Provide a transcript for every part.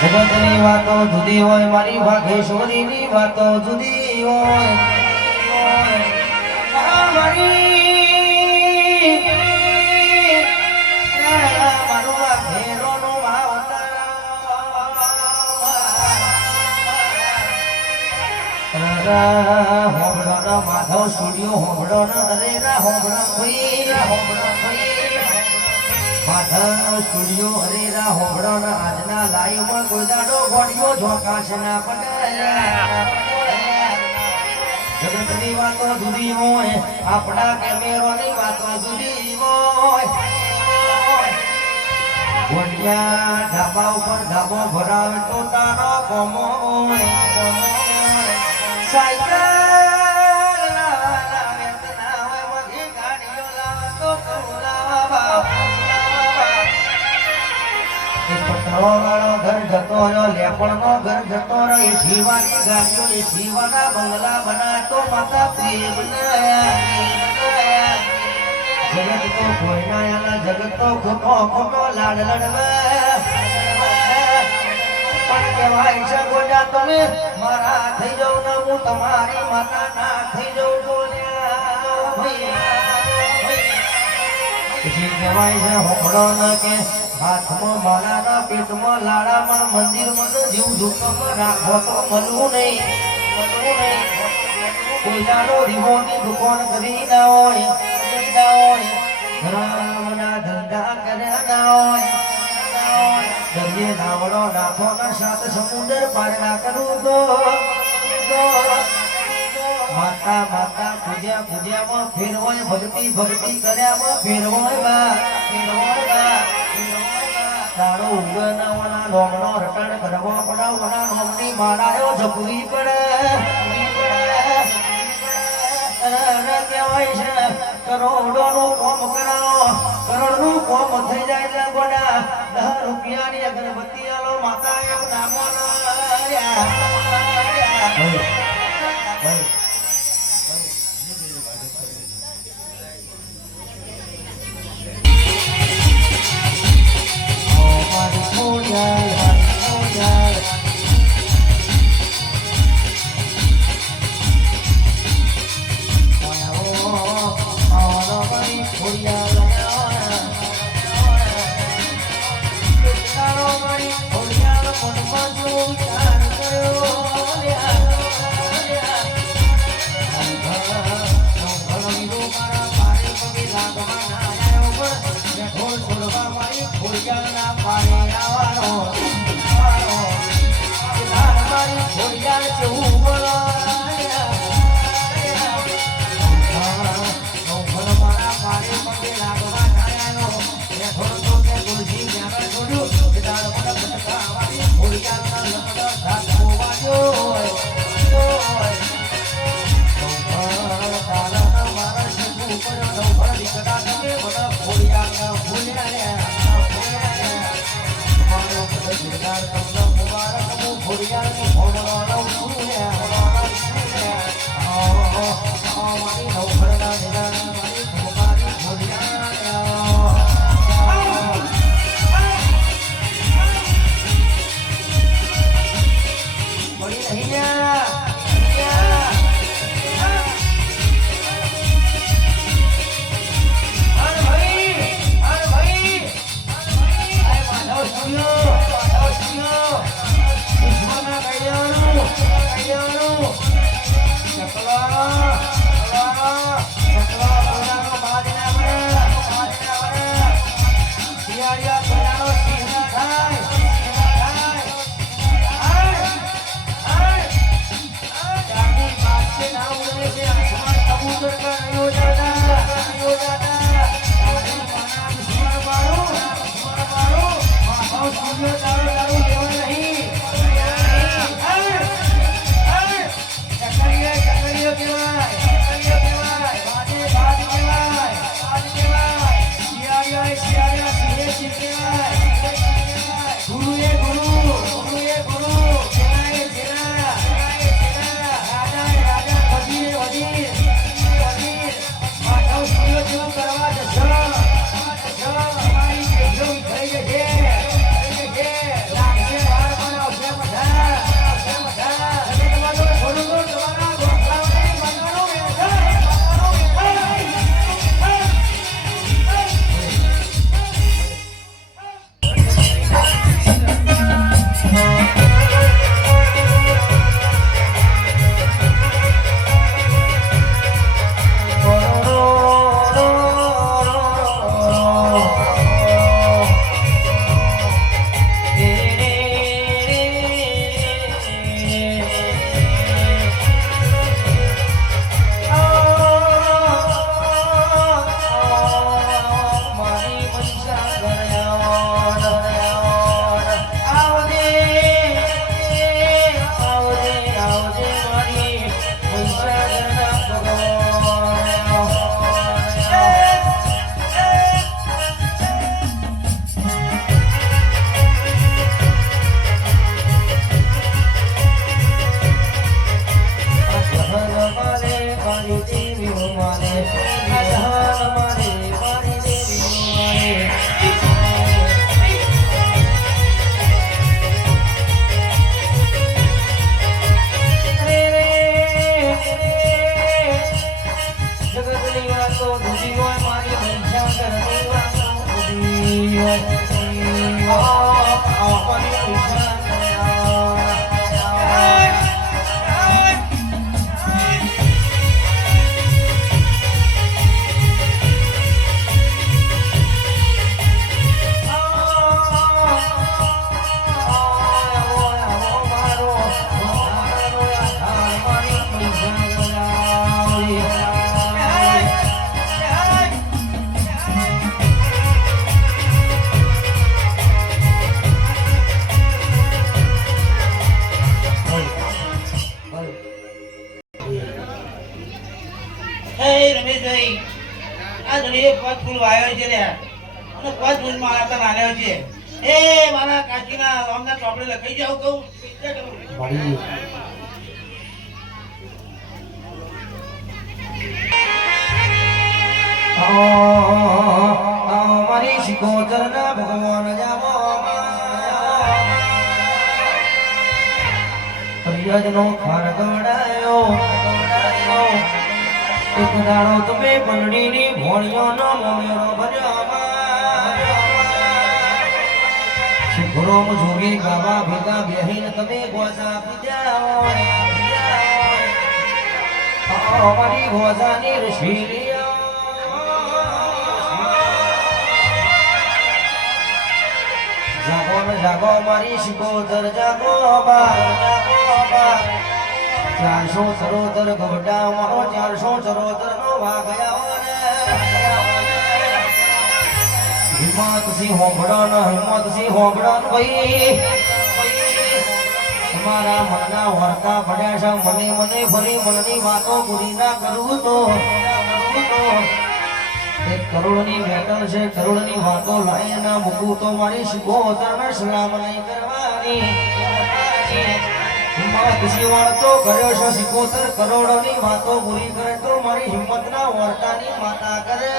જગતની વાતો જુદી હોય મારી ભાગેશ્વરીની વાતો જુદી હોય માધવ સ્ટુડિયો હોમડો હરેરા હોમડા માધવ સ્ટુડિયો હરેરા હોમડો આજના લાઈવ માં કોઈ દાડો ગોળિયો ઝોકાશ ના પડાયા જગતની વાતો જુદી હોય આપણા કેમેરાની વાતો જુદી હોય ગોળિયા ધાબા ઉપર ધાબો ભરાવે તો તારો કોમો સાયકલ ઘર જતો રહ્યો લેપણનો ઘર જતો રહ્યો શિવાની ગાડીઓ શિવાના બંગલા બનાતો માતા પ્રેમ જગત તો કોઈના જગત તો ખોટો ખોટો લાડ લડવે પણ કહેવાય છે ગોડા તમે મારા થઈ જાવ ને હું તમારી માતા ના થઈ જાઉં બોલ્યા પછી કહેવાય છે હોકડો ન કે હાથમાં માળાના પેટમાં લાડા પણ મંદિર મને જીવ દુઃખ રાખવો તો મળવું નહીં કોઈ દાડો રીમોની દુકાન કરી ના હોય રામના ધંધા કર્યા ના હોય દરિયે નાવડો નાખો ના સાત સમુદ્ર પાર ના કરું તો માતા માતા પૂજ્યામાં ફેરવાય ભક્તિ કર્યામાં ફેરવાય તારો ઉગનાવાના લોમનો રટણ કરવા પડાવવાના લોમની માળાયો જપવી પડે કહેવાય છે કરોડોનું કોમ કરાવો કરોડનું કોમ થઈ જાય એટલે ગોડા 10 રૂપિયાની અગરબત્તી આલો માતા એમ નામો Yeah. ફૂલ વાયો છે લે અને કોઈ જ માં આતા ના આવ્યો છે એ મારા કાકીના રામના ચોપડે લખાઈ જાવ કહું મારી મારી શિકોતરના ભગવાન જામો પ્રિયજનો ખાર ગવડાયો એક દાડો તમે પંડીની ભોળીઓનો મોમેરો ભર્યો શિખરોમ જોગી ગાવા ભેગા બેહીને તમે ગોસા પીજાઓ અમારી ગોસાની રશીલીઓ જાગો ને જાગો મારી શિકોતર જાગો બા 400 સરોતર ગવડા મારો 400 સરોતર નો વાગયા હિંમતસિંહ હોબડો ભાઈ તમારા મનના વર્તા પડ્યા છે મને ફરી મનની વાતો પૂરી ના કરું તો એક કરોડની મેટલ છે કરોડની વાતો લાઈ ના મૂકું તો મારી શિકોતરના સલામ નહીં કરવાની હિંમતસિંહ વાળતો કર્યો છે શિકોતર કરોડોની વાતો પૂરી કરે તો મારી હિંમતના વર્તાની માતા કરે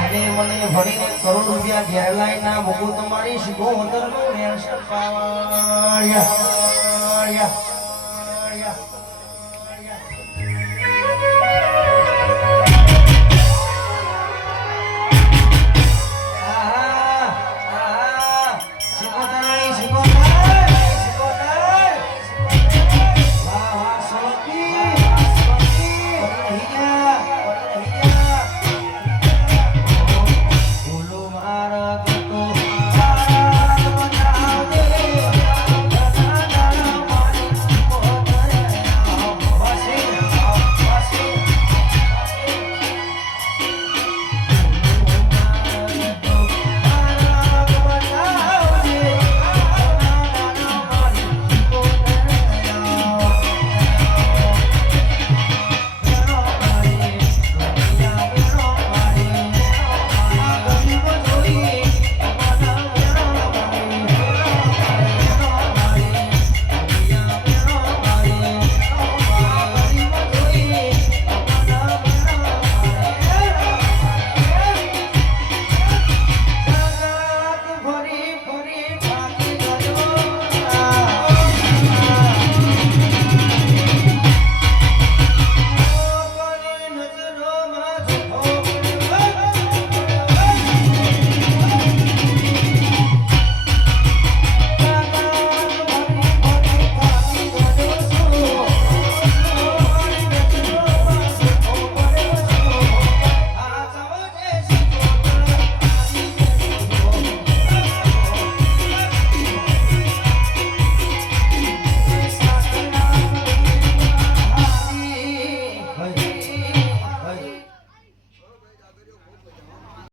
મને ભણીને કરોડ રૂપિયા ઘેર લાઈ ના મૂકું તમારી શિકોતરનું મેળશે પાવાળ્યા